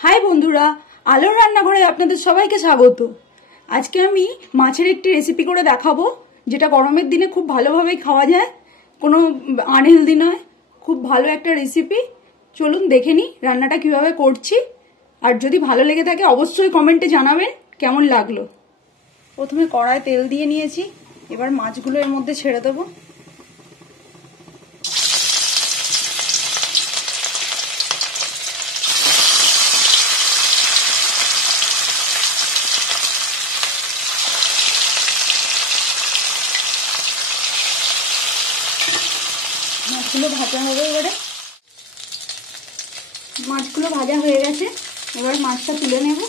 High বন্ধুরা, আলোর রান্নাঘরে আপনাদের সবাইকে স্বাগত। আজকে আমি মাছের একটি রেসিপি করে দেখাবো, যেটা গরমের দিনে খুব ভালোভাবেই খাওয়া যায়, কোনো আনহেলদি নয়। খুব ভালো একটা রেসিপি। চলুন দেখে নিই রান্নাটা কিভাবে করছি। আর যদি ভালো লেগে থাকে অবশ্যই কমেন্টে জানাবেন কেমন লাগলো। প্রথমে কড়ায় তেল দিয়ে নিয়েছি, এবার মাছগুলো এর মধ্যে ছেড়ে দেবো। মাছগুলো ভাজা হবে। এবারে মাছগুলো ভাজা হয়ে গেছে, এবার মাছটা তুলে নেব।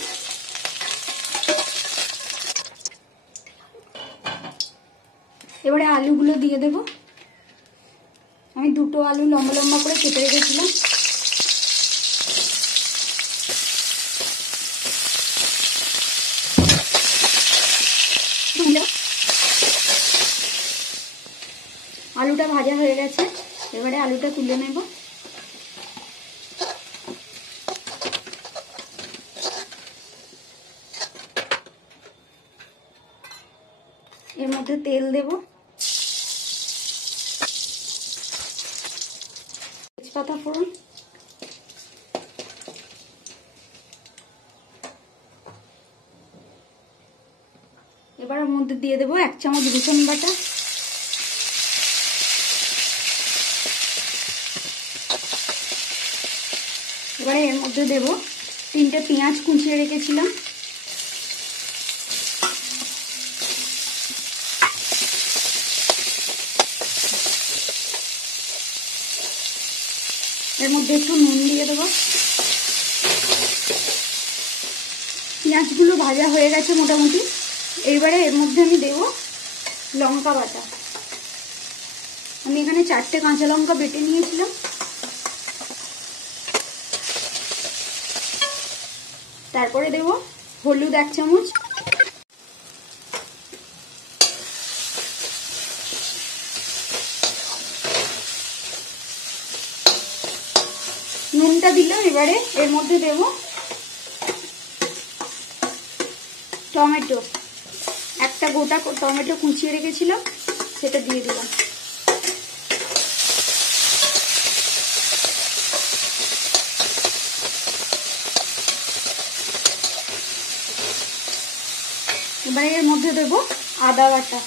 এবারে আলুগুলো দিয়ে দেব। আমি দুটো আলু লম্বা লম্বা করে কেটে রেখেছিলাম। আলুটা ভাজা হয়ে গেছে, এবারে আলুটা তুলে নেব। এর মধ্যে তেল দেব, তেজপাতা ফোড়ন, এবার এর মধ্যে দিয়ে দেব 1 চামচ রসুন বাটা, এবারে এর মধ্যে দেব 3টে পেঁয়াজ কুচিয়ে রেখেছিলাম, এর মধ্যে একটু নুন দিয়ে দেবো। পেঁয়াজগুলো ভাজা হয়ে গেছে মোটামুটি। এইবারে এর মধ্যে আমি দেব লঙ্কা বাটা। আমি এখানে 4টে কাঁচা লঙ্কা বেটে নিয়েছিলাম। তারপরে দেব হলুদ 1 চামচ, নুনটা দিলাম। এবারে এর মধ্যে দেব টমেটো, একটা গোটা টমেটো কুচিয়ে রেখেছিলাম, সেটা দিয়ে দিলাম। এবারে এর মধ্যে দেব আদা বাটা,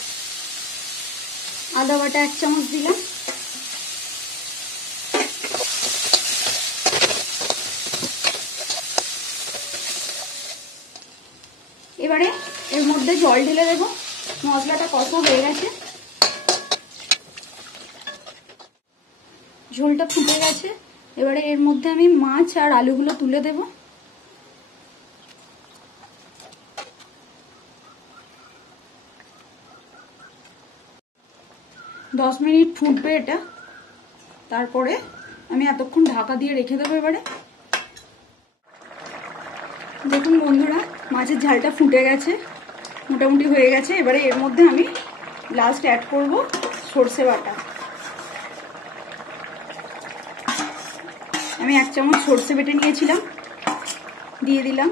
1 চামচ দিলাম। এবারে এর মধ্যে জল ঢেলে দেব। মশলাটা কষা হয়ে গেছে, ঝোলটা ফুটে গেছে। এবারে এর মধ্যে আমি মাছ আর আলুগুলো তুলে দেব। দশ মিনিট ফুটবে এটা, তারপরে আমি এতক্ষণ ঢাকা দিয়ে রেখে দেবো। এবারে দেখুন বন্ধুরা, মাছের ঝালটা ফুটে গেছে, মোটামুটি হয়ে গেছে। এবারে এর মধ্যে আমি লাস্ট অ্যাড করব সর্ষে বাটা। আমি 1 চামচ সর্ষে বেটে নিয়েছিলাম, দিয়ে দিলাম।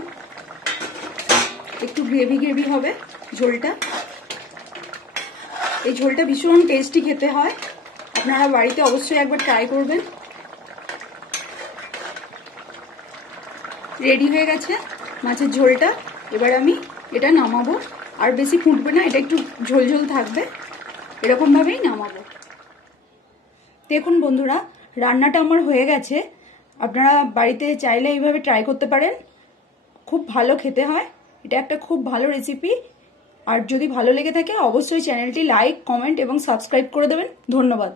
একটু গ্রেভি গ্রেভি হবে ঝোলটা। এই ঝোলটা ভীষণ টেস্টি খেতে হয়, আপনারা বাড়িতে অবশ্যই একবার ট্রাই করবেন। রেডি হয়ে গেছে মাছের ঝোলটা। এবার আমি এটা নামাবো। আর বেশি ফুটবে না, এটা একটু ঝোল ঝোল থাকবে, এরকমভাবেই নামাবো। দেখুন বন্ধুরা, রান্নাটা আমার হয়ে গেছে। আপনারা বাড়িতে চাইলে এইভাবে ট্রাই করতে পারেন, খুব ভালো খেতে হয়। এটা একটা খুব ভালো রেসিপি। আর যদি ভালো লেগে থাকে অবশ্যই চ্যানেলটি লাইক, কমেন্ট এবং সাবস্ক্রাইব করে দেবেন। ধন্যবাদ।